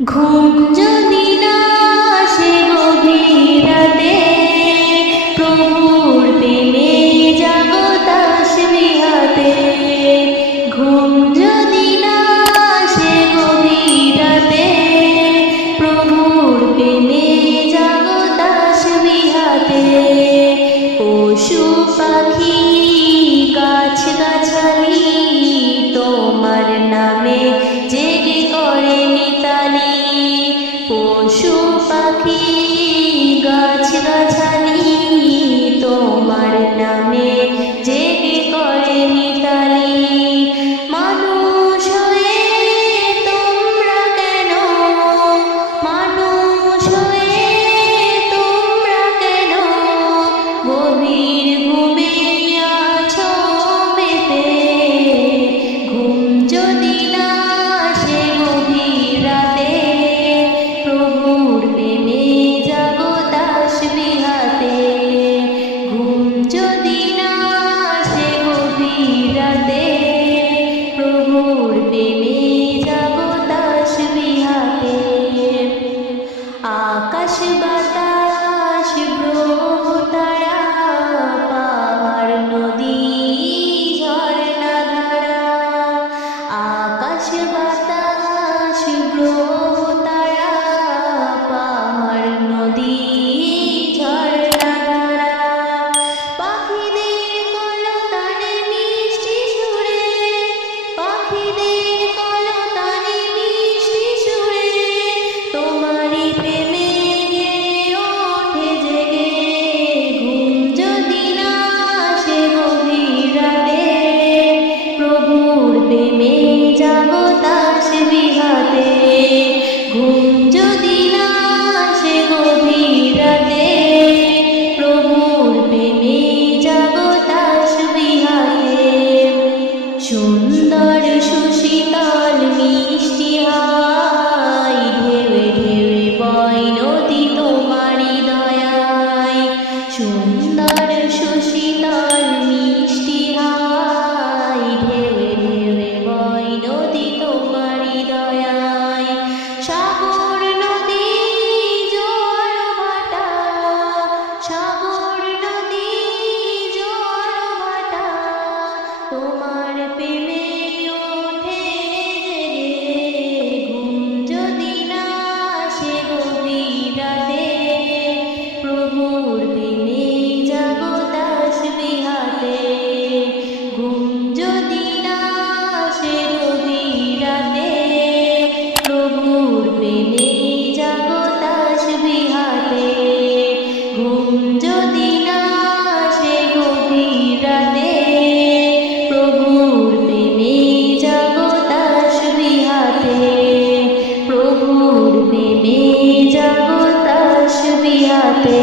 ঘুম যদি না আসে গভীর রাতে, প্রভুর প্রেমে জাগো তাসবিহাতে। ঘুম যদি না আসে গভীর রাতে, প্রভুর প্রেমে জাগো তাসবিহাতে। পশু পাখি গাছ গাছালি তোমার নামে জেগে করে মিতালি। পশু পাখি গাছ গাছালি তোমার নামে জেগে করে মিতালি। মানুষ হয়ে তোমরা কেন, মানুষ হয়ে তোমরা কেন গভীর ঘুমে আছো মেতে। ঘুম যদি না আসে গভীর রাতে, প্রভুর প্রেমে জাগো তাসবিহাতে। ঘুম যদি না আসে গভীর রাতে, প্রভুর প্রেমে জাগো তাসবিহাতে। আকাশ বাতাস গ্রহ তারা, পাহাড় নদী ঝর্ণা ধারা। আকাশ বাতাস গ্রহ তারা, পাহাড় নদী ঝর্ণা ধারা। পাখিদের কলতানে মিষ্টি সুরে, পাখিদের কলতানে মিষ্টি সুরে তোমারই প্রেমে গেয়ে ওঠে জেগে। ঘুম যদি না আসে গভীর রাতে, প্রভুর প্রেমে জাগো তাসবিহাতে। ঘুম যদি না আসে গভীর রাতে, প্রভুর প্রেমে জাগো তাসবিহাতে। সুন্দর সুশীতল মিষ্টি হাওয়ায় ঢেউে ঢেউে বয় নদী তোমারই দয়ায়। সুন্দর সুশীতল মিষ্টি হাওয়ায় ঢেউে ঢেউে বয় নদী তোমারই দয়ায়। সাগর নদী জোয়ার ভাটা, সাগর নদী জোয়ার ভাটা তোমার প্রেমে ওঠে জেগে। ঘুম যদি না আসে গভীর রাতে, প্রভুর প্রেমে জাগো তাসবিহাতে। ঘুম যদি না আসে গভীর রাতে, প্রভুর প্রেমে জাগো তাসবিহাতে। ঘুম যদি না আসে গভীর রাতে, প্রভুর প্রেমে জাগো তাসবিহাতে। প্রভুর প্রেমে জাগো তাসবিহাতে।